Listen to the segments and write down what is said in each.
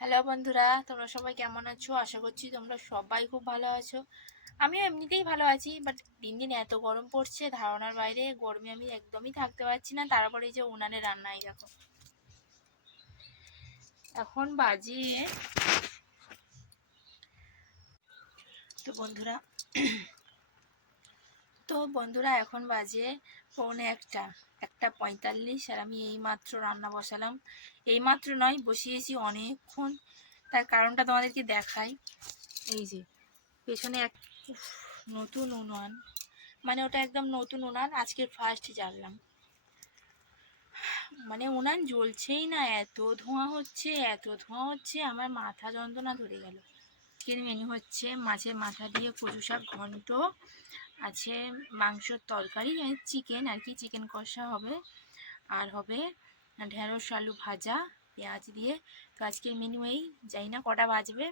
Hello বন্ধুরা, তোমরা সবাই কেমন আছো? আশা করছি তোমরা সবাই খুব ভালো আছো। আমিও এমনিতেই ভালো আছি, বাট দিন দিন এত গরম পড়ছে ধারণার বাইরে। গরমে আমি একদমই থাকতে পারছি না। তারপরে এই যে উনানে রান্নাই দেখো, এখন বাজে তো বন্ধুরা এখন বাজে পৌনে একটা 1:45, আর আমি এইমাত্র রান্না বসালাম। এইমাত্র নয়, বসিয়েছি অনেকক্ষণ। তার কারণটা তোমাদেরকে দেখাই। এই যে পেছনে এক নতুন উনান, মানে ওটা একদম নতুন উনান, আজকে ফার্স্ট জ্বাললাম। মানে উনান জ্বলছেই না, এত ধোঁয়া হচ্ছে, আমার মাথা যন্ত্রণা ধরে গেল। আজকের মেনু হচ্ছে মাছের মাথা দিয়ে কচু শাক ঘন্ট, আছে মাংসর তরকারি, চিকেন আর কি, চিকেন কষা হবে, আর হবে ঢেঁড়স আলু ভাজা পেঁয়াজ দিয়ে। তো আজকের মেনু এই, জানি না কটা বাজবে,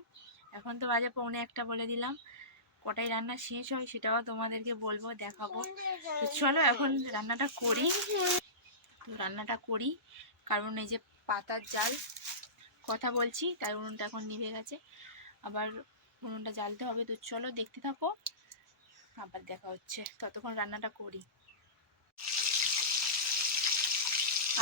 এখন তো বাজে পৌনে একটা বলে দিলাম। কটায় রান্না শেষ হয় সেটাও তোমাদেরকে বলবো, দেখাবো। তো চলো এখন রান্নাটা করি। কারণ এই যে পাতার জাল, কথা বলছি তাই উনুনটা এখন নিভে গেছে, আবার উনুনটা জ্বালতে হবে। তো চলো দেখতে থাকো, আবার দেখা হচ্ছে। ততক্ষণ রান্নাটা করি।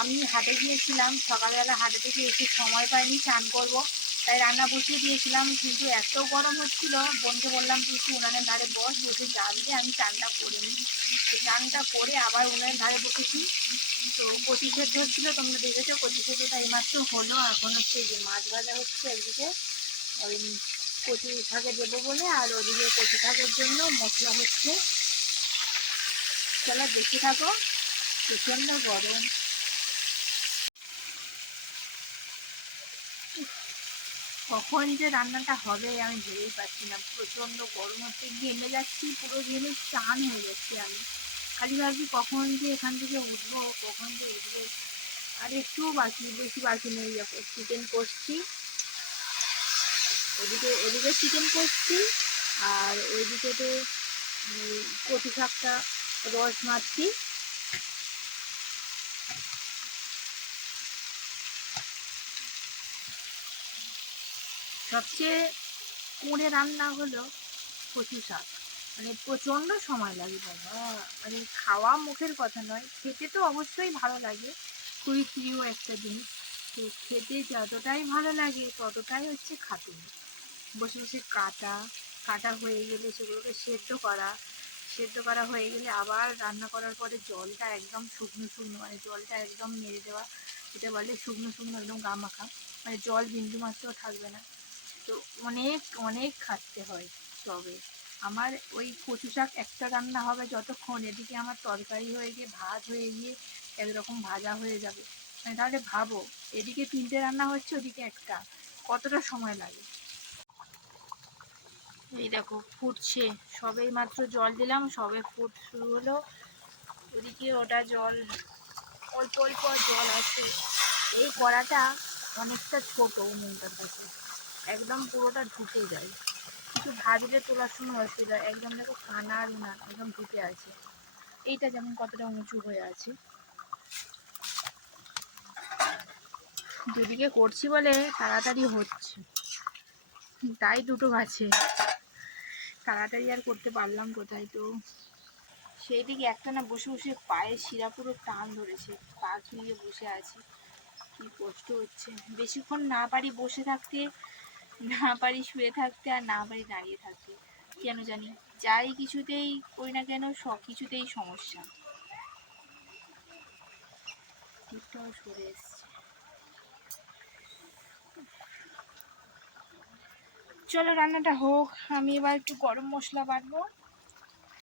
আমি হাটে গিয়েছিলাম সকালবেলা, হাটে থেকে একটু সময় পাইনি স্নান করবো, তাই রান্না বসিয়ে দিয়েছিলাম। কিন্তু এত গরম হচ্ছিল, বোনকে বললাম তুই একটু উনানের ধারে বসে জাল দিয়ে আমি চানটা করে নিই। চানটা করে আবার উনানের ধারে বসেছি। তো কচি সেদ্ধ হচ্ছিলো, তোমরা দেখেছো কচি সেদ্ধটা এইমাত্র হলো। এখন হচ্ছে এই যে মাছ ভাজা হচ্ছে একদিকে, ওই কচি শাকে দেবো বলে, আর ওদিকে কচি শাকের জন্য মশলা হচ্ছে। চলো দেখতে থাকো। প্রচণ্ড গরম, কখন যে রান্নাটা হবে আমি ভেবেই পাচ্ছি না। প্রচণ্ড গরম হচ্ছে, ঘেমে যাচ্ছি, পুরো ঘেমে চান হয়ে যাচ্ছি আমি। খালি ভাবছি কখন যে এখান থেকে উঠবো, কখন যে উঠবো। আর একটুও বেশি বাকি নেই। দেখো চিকেন করছি, এদিকে চিকেন করছি, আর ওইদিকে তো কচু শাকটা রস মারছি। সবচেয়ে করে রান্না হলো কচু শাক, মানে প্রচণ্ড সময় লাগে বাবা। মানে খাওয়া মুখের কথা নয়, খেতে তো অবশ্যই ভালো লাগে, খুবই প্রিয় একটা জিনিস। তো খেতে যতটাই ভালো লাগে ততটাই হচ্ছে খাটুনি। বসে বসে কাটা কাটা হয়ে গেলে সেগুলোকে সেদ্ধ করা হয়ে গেলে আবার রান্না করার পরে জলটা একদম শুকনো শুকনো, মানে জলটা একদম মেরে দেওয়া, যেটা বলে শুকনো শুকনো একদম গা মাখা, মানে জল বিন্দুমাত্র থাকবে না। তো অনেক অনেক খাটতে হয়। তবে আমার ওই কচু শাক একটা রান্না হবে যতক্ষণ, এদিকে আমার তরকারি হয়ে গিয়ে ভাত হয়ে গিয়ে একরকম ভাজা হয়ে যাবে। মানে তাহলে ভাবো, এদিকে 3টে রান্না হচ্ছে, ওদিকে একটা, কতটা সময় লাগে। এই দেখো ফুটছে, সবেই মাত্র জল দিলাম, সবে ফুট শুরু হলো। ওদিকে ওটা জল, অল্প অল্প জল আছে। এই কড়াটা অনেকটা ছোট উনুনটার কাছে, একদম পুরোটা ঢুকে যায়। কিছু ভাজলে তোলার সময় হচ্ছিল, একদম দেখো কানার উনান একদম ঢুকে আছে। এইটা যেমন কতটা উঁচু হয়ে আছে। দুদিকে করছি বলে তাড়াতাড়ি হচ্ছে, তাই দুটো গাছে তাড়াতাড়ি আর করতে পারলাম কোথায়। তো সেই দিকে একটা না বসে বসে পায়ের শিরা পুরো টান ধরেছে, পা চুলিয়ে বসে আছি, কি কষ্ট হচ্ছে। বেশিক্ষণ না পারি বসে থাকতে, না পারি শুয়ে থাকতে, আর না পারি দাঁড়িয়ে থাকতে। কেন জানি যাই কিছুতেই করি না কেন, সব কিছুতেই সমস্যা। ঠিকঠাক সরে এসছে। চলো রান্নাটা হোক, আমি এবার একটু গরম মশলা বাটবো।